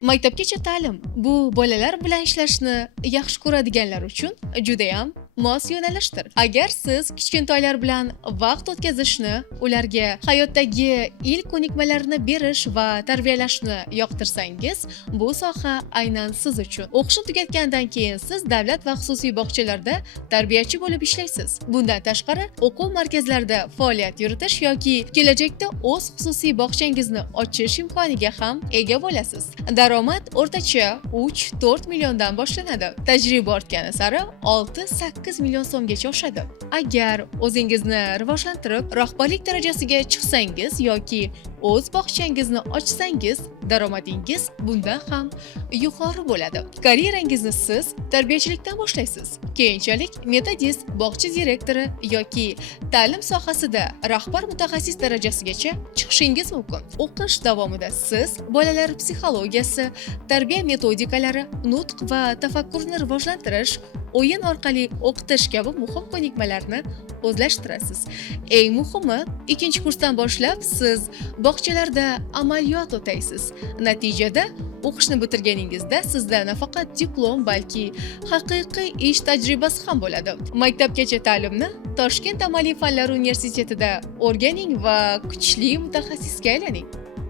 Maktabgacha ta'lim bu bolalar bilan ishlashni yaxshi ko'radiganlar uchun juda ham mos yo'nalishdir. Agar siz kichkintoylar bilan vaqt o'tkazishni, ularga hayotdagi ilk ko'nikmalarni berish va tarbiyalashni yoqtirsangiz, bu soha aynan siz uchun. O'qishni tugatgandan keyin siz davlat va xususiy bog'chalarda tarbiyachi bo'lib ishlaysiz. Bundan tashqari, o'quv markazlarida faoliyat yuritish yoki kelajakda o'z xususiy bog'changizni ochish imkoniga ham ega bo'lasiz. Daromad o'rtacha 3-4 milliondan boshlanadi. Tajriba ortgani sari 6-8 million so'mgacha oshadi. Agar o'zingizni rivojlantirib, rahbarlik darajasiga chiqsangiz yoki o'z bog'changizni ochsangiz, daromadingiz bundan ham yuqori bo'ladi. Karyerangizni siz tarbiyachilikdan boshlaysiz. Keyinchalik metodist, bog'cha direktori yoki ta'lim sohasida rahbar mutaxassis darajasigacha chiqishingiz mumkin. O'qish davomida siz bolalar psixologiyasi, tarbiya metodikalari, nutq va tafakkurni rivojlantirish, o'yin orqali o'qitish kabi muhim ko'nikmalarni o'zlashtirasiz. Eng muhimi, 2-kursdan boshlab siz bog'chalarda amaliyot o'taysiz. Natijada o'qishni bitirganingizda sizda nafaqat diplom, balki haqiqiy ish tajribasi ham bo'ladi. Maktabgacha ta'limni Toshkent amaliy fanlar universitetida o'rganing va kuchli mutaxassisga aylaning.